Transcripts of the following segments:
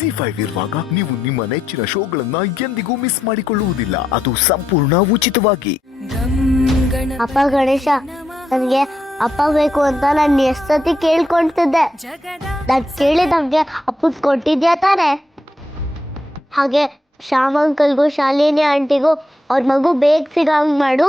ZEE5 ಇರುವಾಗ ನೀವು ನಿಮ್ಮ ನೆಚ್ಚಿನ ಶೋಗಳನ್ನ ಎಂದಿಗೂ ಮಿಸ್ ಮಾಡಿಕೊಳ್ಳುವುದಿಲ್ಲ. ಅದು ಸಂಪೂರ್ಣ ಉಚಿತವಾಗಿ. ಅಪ್ಪ ಗಣೇಶ, ನನಗೆ ಅಪ್ಪ ಬೇಕು ಅಂತ ನಾನು ಎಷ್ಟು ಸತಿ ಕೇಳ್ಕೊಂತಿದ್ದೆ. ನಾನು ಕೇಳಿದಂಗೆ ಅಪ್ಪಗೆ ಕೊಟ್ಟಿದ್ಯಾ ತಾನೆ? ಹಾಗೆ ಶ್ಯಾಮ್ ಅಂಕಲ್ಗೂ ಶಾಲಿನಿ ಆಂಟಿಗೂ ಅವ್ರ ಮಗು ಬೇಗ ಸಿಗಂಗ್ ಮಾಡು.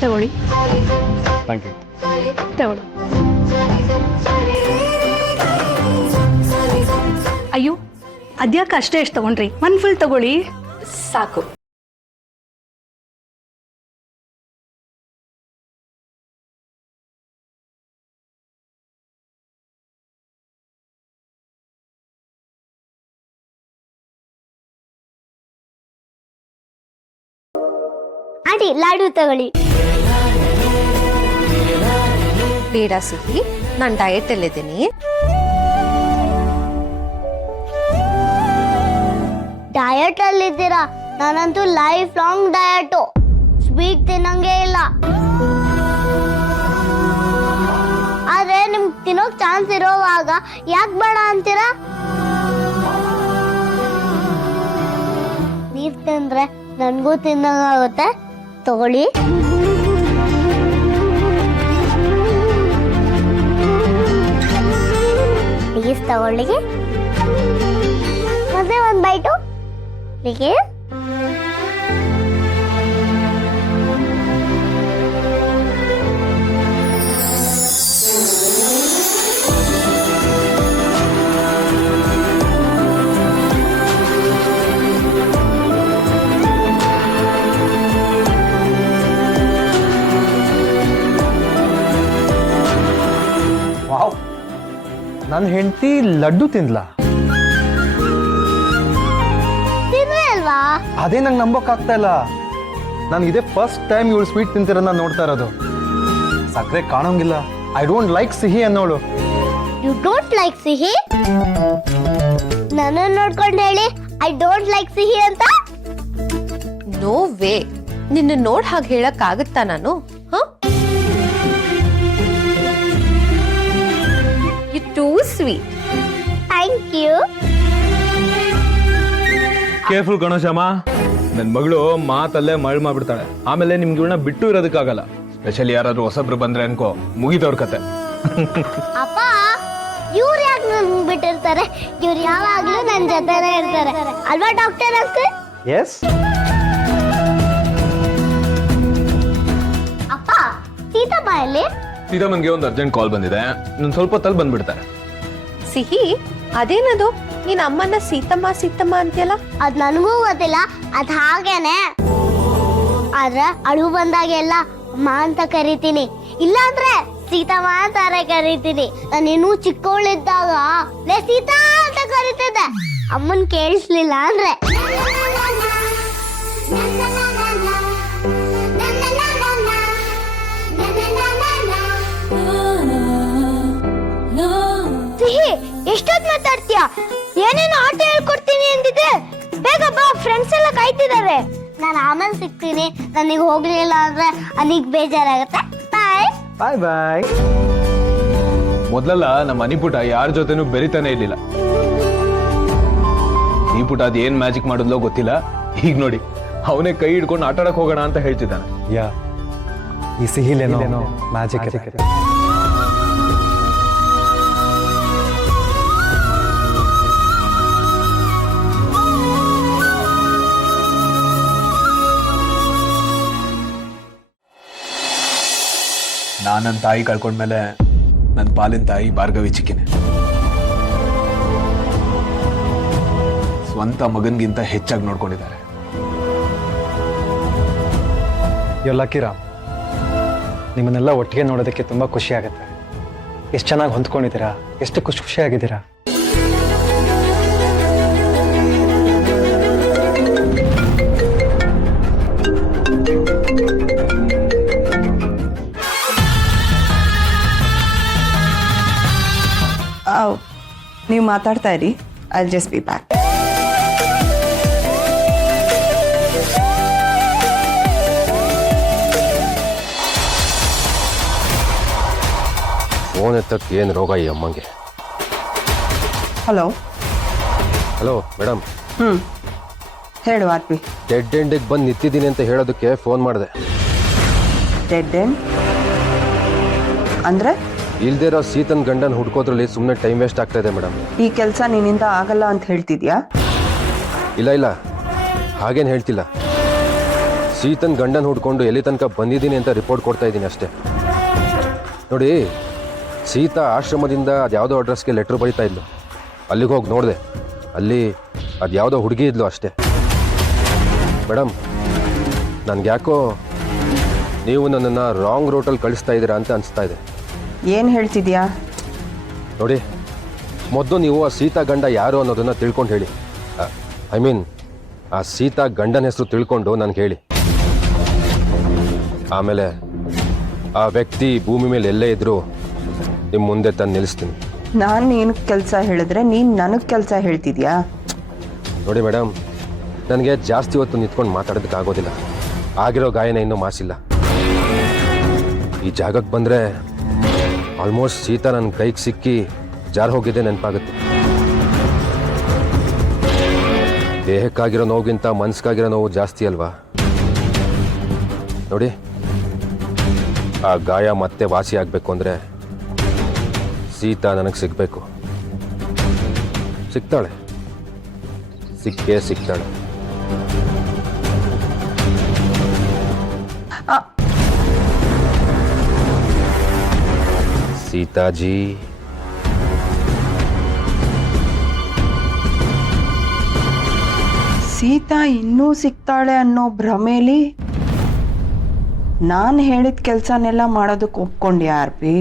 ತಗೊಳ್ಳಿ. Thank you. ತಗೊಳ್ಳಿ. ಅಯ್ಯೋ, ಅದ್ಯಾಕೆ ಅಷ್ಟೇ ಎಷ್ಟು ತಗೊಂಡ್ರಿ? ಒನ್ ಫುಲ್ ತಗೊಳ್ಳಿ. ಸಾಕು. ಆಂಟಿ, ಲಾಡು ತಗೊಳ್ಳಿ. ಬೇಡ ಸಿಹಿ, ನಾನು ಡಯಟ್ ಅಲ್ಲಿದ್ದೀನಿ. ಡಯಟ್ ಅಲ್ಲಿದ್ದೀರಾ? ನಾನಂತೂ ಲೈಫ್ ಲಾಂಗ್ ಡಯಟು. ಸ್ವೀಟ್ ತಿನ್ನಂಗೆ ಇಲ್ಲ. ಆದ್ರೆ ನಿಮ್ಗೆ ತಿನ್ನೋಕ್ ಚಾನ್ಸ್ ಇರೋವಾಗ ಯಾಕೆ ಬೇಡ ಅಂತೀರಾ? ನೀವ್ ತಿಂದ್ರೆ ನನ್ಗೂ ತಿನ್ನಂಗಾಗುತ್ತೆ. ತಗೊಳ್ಳಿ. ಪ್ಲೀಸ್ ತಗೊಳ್ಳಿ. ಮತ್ತೆ ಒಂದು ಬೈಟು ಹೀಗೆ. ವಾವ್, ನನ್ನ ಹೆಂಡತಿ ಲಡ್ಡು ತಿನ್ಲಾ? ತಿನ್ವೆ ಅಲ್ವಾ? ಅದೇ ನಂಗೆ ನಂಬೋಕ್ಕಾಗ್ತಾ ಇಲ್ಲ. ನಾನು ಇದೇ ಫಸ್ಟ್ ಟೈಮ್ ಇವಳು ಸ್ವೀಟ್ ತಿಂತಿರೋದನ್ನ ನೋಡ್ತಾ ಇರೋದು. ಸಕ್ಕರೆ ಕಾಣೋಂಗಿಲ್ಲ. ಐ ಡೋಂಟ್ ಲೈಕ್ ಸಿಹಿ ಅನ್ನೋಳು. ಯು ಡೋಂಟ್ ಲೈಕ್ ಸಿಹಿ? ನನ್ನ ನೋಡ್ಕೊಂಡು ಹೇಳಿ ಐ ಡೋಂಟ್ ಲೈಕ್ ಸಿಹಿ ಅಂತ. No way. ನಿನ್ನ ನೋಡ್ ಹಾಗೆ ಹೇಳಕ್ ಆಗುತ್ತಾ ನಾನು? You too sweet. Thank you. Careful ಕಣೋಶಮ್ಮ, ನನ್ನ ಮಗಳು ಮಾತಲ್ಲೇ ಮಳ್ ಮಾಡ್ಬಿಡ್ತಾಳೆ. ಆಮೇಲೆ ನಿಮ್ಗೆ ಇವಳನ್ನ ಬಿಟ್ಟು ಇರೋದಕ್ಕಾಗಲ್ಲ. ಸ್ಪೆಷಲಿ ಯಾರಾದ್ರೂ ಹೊಸಬ್ರು ಬಂದ್ರೆ ಅನ್ಕೋ, ಮುಗಿದವ್ರ ಕತೆ. ಅಪ್ಪ, ಇವ್ರು ಯಾಕೆ ನನ್ ಬಿಟ್ಟಿರ್ತಾರೆ? ಇವ್ರು ಯಾವಾಗ್ಲೂ ನನ್ ಜೊತೆನೇ ಇರ್ತಾರೆ ಅಲ್ವಾ ಡಾಕ್ಟರ್ ಅಂಕಲ್? ಎಸ್. ಅಪ್ಪ, ಸೀತಮ್ಮ ಎಲ್ಲಿ? ಸೀತಾಮನ್ಗೆ ಒಂದು ಅರ್ಜೆಂಟ್ ಕಾಲ್ ಬಂದಿದೆ. ನಾನು ಸ್ವಲ್ಪ ಹೊತ್ತಲ್ಲಿ ಬಂದ್ಬಿಡ್ತಾರೆ. ಸಿಹಿ, ಅದೇನದು ನೀನ್ ಅಮ್ಮನ ಸೀತಮ್ಮ ಸೀತಮ್ಮ ಅಂತೀಯಲ್ಲ? ಅದ್ ನನಗೂ ಗೊತ್ತಿಲ್ಲ, ಅದ್ ಹಾಗೇನೆ. ಆದ್ರೆ ಅಳು ಬಂದಾಗೆಲ್ಲ ಅಮ್ಮ ಅಂತ ಕರಿತೀನಿ, ಇಲ್ಲಾಂದ್ರೆ ಸೀತಮ್ಮ ಅಂತಾರೆ ಕರಿತೀನಿ. ನಾನಿನ್ನೂ ಚಿಕ್ಕವಳಿದ್ದಾಗ ಲೇ ಸೀತಾ ಅಂತ ಕರಿತಿದ್ದೆ, ಅಮ್ಮನ್ ಕೇಳಿಸ್ಲಿಲ್ಲ ಅಂದ್ರೆ. ಸಿಹಿ, ಎಷ್ಟೊತ್ತು ಮಾತಾಡ್ತೀಯ? ಏನೇನು ಆಟ ಹೇಳ್ಕೊಡ್ತೀನಿ ಅಂದಿದ್ದೆ. ಬೇಗ ಬಾ, ಫ್ರೆಂಡ್ಸ್ ಎಲ್ಲ ಕಾಯ್ತಿದ್ದಾರೆ. ನಾನು ಆಮೇಲೆ ಸಿಗ್ತೀನಿ. ನನಗೆ ಹೋಗ್ಲಿಲ್ಲ ಅಂದ್ರೆ ಅನಿಗ್ ಬೇಜಾರಾಗತ್ತೆ. ಬಾಯ್ ಬಾಯ್ ಬಾಯ್. ಮೊದ್ಲೆಲ್ಲ ನಮ್ಮ ಅನಿಪುಟ ಯಾರ ಜೊತೆನೂ ಬೆರಿತಾನೆ ಇರ್ಲಿಲ್ಲ. ಈ ಪುಟ ಅದ್ ಏನ್ ಮ್ಯಾಜಿಕ್ ಮಾಡಿದ್ಲೋ ಗೊತ್ತಿಲ್ಲ. ಈಗ ನೋಡಿ, ಅವನೇ ಕೈ ಹಿಡ್ಕೊಂಡು ಆಟ ಆಡಕ್ ಹೋಗೋಣ ಅಂತ ಹೇಳ್ತಿದ್ದಾನೆ. ಯಾ, ಈ ಸಿಹಿಲೇನೋ ಮ್ಯಾಜಿಕ್. ನಾನು ನನ್ನ ತಾಯಿ ಕಳ್ಕೊಂಡ್ಮೇಲೆ ನನ್ನ ಪಾಲಿನ ತಾಯಿ ಭಾರ್ಗವಿ ಚಿಕ್ಕಿನೆ. ಸ್ವಂತ ಮಗನ್ಗಿಂತ ಹೆಚ್ಚಾಗಿ ನೋಡ್ಕೊಂಡಿದ್ದಾರೆ. ಲಕ್ಕಿರಾಮ್, ನಿಮ್ಮನ್ನೆಲ್ಲ ಒಟ್ಟಿಗೆ ನೋಡೋದಕ್ಕೆ ತುಂಬ ಖುಷಿ ಆಗುತ್ತೆ. ಎಷ್ಟು ಚೆನ್ನಾಗಿ ಹೊಂದ್ಕೊಂಡಿದ್ದೀರಾ, ಎಷ್ಟು ಖುಷಿಯಾಗಿದ್ದೀರಾ. ನೀವು ಮಾತಾಡ್ತಾ ಇರಿ, I just be back. Phone ಎತ್ತಕ್ಕೆ ಏನು ರೋಗ ಈ ಅಮ್ಮಂಗೆ? Hello hello madam. ಹೇಳು ಆರ್ಪಿ. ಡೆಡ್ ಎಂಡಿಗೆ ಬಂದು ನಿಂತಿದ್ದೀನಿ ಅಂತ ಹೇಳೋದಕ್ಕೆ ಫೋನ್ ಮಾಡಿದೆ. ಡೆಡ್ ಎಂಡ್ ಅಂದರೆ? ಇಲ್ದೇ ಇರೋ ಸೀತನ್ ಗಂಡನ ಹುಡ್ಕೋದ್ರಲ್ಲಿ ಸುಮ್ಮನೆ ಟೈಮ್ ವೇಸ್ಟ್ ಆಗ್ತಾ ಇದೆ ಮೇಡಮ್. ಈ ಕೆಲಸ ನಿನ್ನಿಂದ ಆಗಲ್ಲ ಅಂತ ಹೇಳ್ತಿದ್ಯಾ? ಇಲ್ಲ ಹಾಗೇನು ಹೇಳ್ತಿಲ್ಲ. ಸೀತನ್ ಗಂಡನ ಹುಡ್ಕೊಂಡು ಎಲ್ಲಿ ತನಕ ಬಂದಿದ್ದೀನಿ ಅಂತ ರಿಪೋರ್ಟ್ ಕೊಡ್ತಾ ಇದ್ದೀನಿ ಅಷ್ಟೇ. ನೋಡಿ, ಸೀತಾ ಆಶ್ರಮದಿಂದ ಅದ್ಯಾವುದೋ ಅಡ್ರೆಸ್ಗೆ ಲೆಟ್ರ್ ಬರೀತಾ ಇದ್ಲು. ಅಲ್ಲಿಗೆ ಹೋಗಿ ನೋಡಿದೆ, ಅಲ್ಲಿ ಅದ್ಯಾವುದೋ ಹುಡುಗಿ ಇದ್ಲು ಅಷ್ಟೇ. ಮೇಡಮ್, ನನಗೆ ಯಾಕೋ ನೀವು ನನ್ನನ್ನು ರಾಂಗ್ ರೂಟಲ್ಲಿ ಕಳಿಸ್ತಾ ಇದ್ದೀರಾ ಅಂತ ಅನಿಸ್ತಾ ಇದೆ. ಏನು ಹೇಳ್ತಿದ್ಯಾ? ನೋಡಿ, ಮೊದಲು ನೀವು ಆ ಸೀತಾ ಗಂಡ ಯಾರು ಅನ್ನೋದನ್ನು ತಿಳ್ಕೊಂಡು ಹೇಳಿ. ಐ ಮೀನ್, ಆ ಸೀತಾ ಗಂಡನ ಹೆಸರು ತಿಳ್ಕೊಂಡು ನನಗೆ ಹೇಳಿ. ಆಮೇಲೆ ಆ ವ್ಯಕ್ತಿ ಭೂಮಿ ಮೇಲೆ ಎಲ್ಲೇ ಇದ್ದರೂ ನಿಮ್ಮ ಮುಂದೆ ತಂದು ನಿಲ್ಲಿಸ್ತೀನಿ. ನಾನು ನೀನು ಕೆಲಸ ಹೇಳಿದ್ರೆ ನೀನು ನನಗೆ ಕೆಲಸ ಹೇಳ್ತಿದ್ಯಾ? ನೋಡಿ ಮೇಡಮ್, ನನಗೆ ಜಾಸ್ತಿ ಹೊತ್ತು ನಿಂತ್ಕೊಂಡು ಮಾತಾಡೋದಕ್ಕಾಗೋದಿಲ್ಲ. ಆಗಿರೋ ಗಾಯನ ಇನ್ನೂ ಮಾಸಿಲ್ಲ. ಈ ಜಾಗಕ್ಕೆ ಬಂದರೆ ಆಲ್ಮೋಸ್ಟ್ ಸೀತಾ ನನ್ನ ಕೈಗೆ ಸಿಕ್ಕಿ ಜಾರು ಹೋಗಿದ್ದೆ ನೆನಪಾಗುತ್ತೆ. ದೇಹಕ್ಕಾಗಿರೋ ನೋವಿಗಿಂತ ಮನಸ್ಸಿಗಾಗಿರೋ ನೋವು ಜಾಸ್ತಿ ಅಲ್ವಾ? ನೋಡಿ, ಆ ಗಾಯ ಮತ್ತೆ ವಾಸಿ ಆಗಬೇಕು ಅಂದರೆ ಸೀತಾ ನನಗೆ ಸಿಗಬೇಕು. ಸಿಗ್ತಾಳೆ, ಸಿಕ್ಕೇ ಸಿಗ್ತಾಳೆ. ಸೀತಾಜಿ, ಸೀತಾ ಇನ್ನೂ ಸಿಗ್ತಾಳೆ ಅನ್ನೋ ಭ್ರಮೇಲಿ ನಾನು ಹೇಳಿದ ಕೆಲಸನೆಲ್ಲ ಮಾಡೋದಕ್ಕೆ ಒಪ್ಕೊಂಡ್ಯಾ ಆರ್ಪಿ?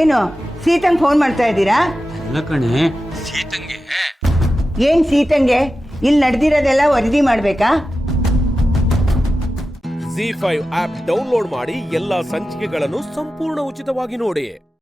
ಏನು ಸೀತಂಗೆ ಫೋನ್ ಮಾಡ್ತಾ ಇದ್ದೀರಾ? ಅಲ್ಲ ಕಣೆ, ಏನ್ ಸೀತಂಗೆ? ಇಲ್ಲಿ ನಡೆದಿರೋದೆಲ್ಲ ವರದಿ ಮಾಡ್ಬೇಕಾ? ZEE5 ಆಪ್ ಡೌನ್ಲೋಡ್ ಮಾಡಿ ಎಲ್ಲಾ ಸಂಚಿಕೆಗಳನ್ನು ಸಂಪೂರ್ಣ ಉಚಿತವಾಗಿ ನೋಡಿ.